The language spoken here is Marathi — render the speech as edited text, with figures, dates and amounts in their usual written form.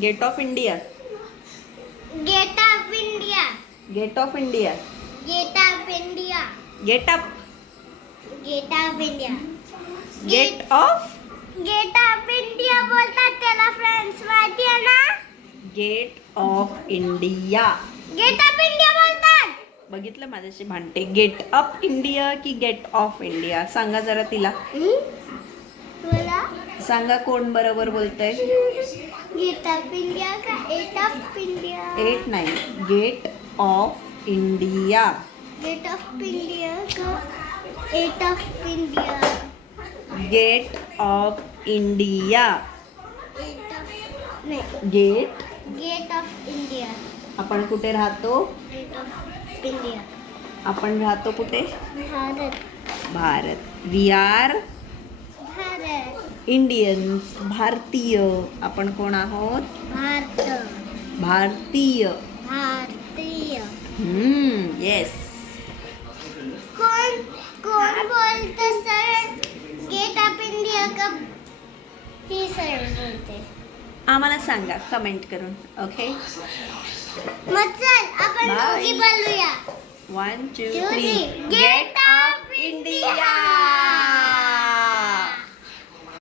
Gate of India. Gate of India. Gate of India. Gate of India. Gate up. Gate of India. Gate of. Gate of India बोलतात त्याला फ्रेंड्स, माहिती आहे ना? Gate of India. Gate of India बोलतात. बघितलं माझ्याशी भांडते. गेट अप इंडिया की गेट ऑफ इंडिया? सांगा जरा तिला. बोला. सांगा कोण बरोबर बोलतंय. गेट ऑफ इंडिया का एट ऑफ इंडिया? एट नाही, gate of India. Gate of India का eight of India? Gate of India. Eight of नाही, गेट. Gate of India. आपण कुठे राहतो? Gate of India. आपण राहतो कुठे? Bharat. Bharat. We are Bharat. Indians. भारतीय. आपण कोण आहोत? भारत. भारतीय. भारतीय. येस. कोण कोण बोलतं सर गेट ऑफ इंडिया का? ही सर बोलते. आम्हाला सांगा कमेंट करून. ओके. मग चल आपण Bye. दोघी बोलूया. 1 2 Two, 3. three. Gate of India.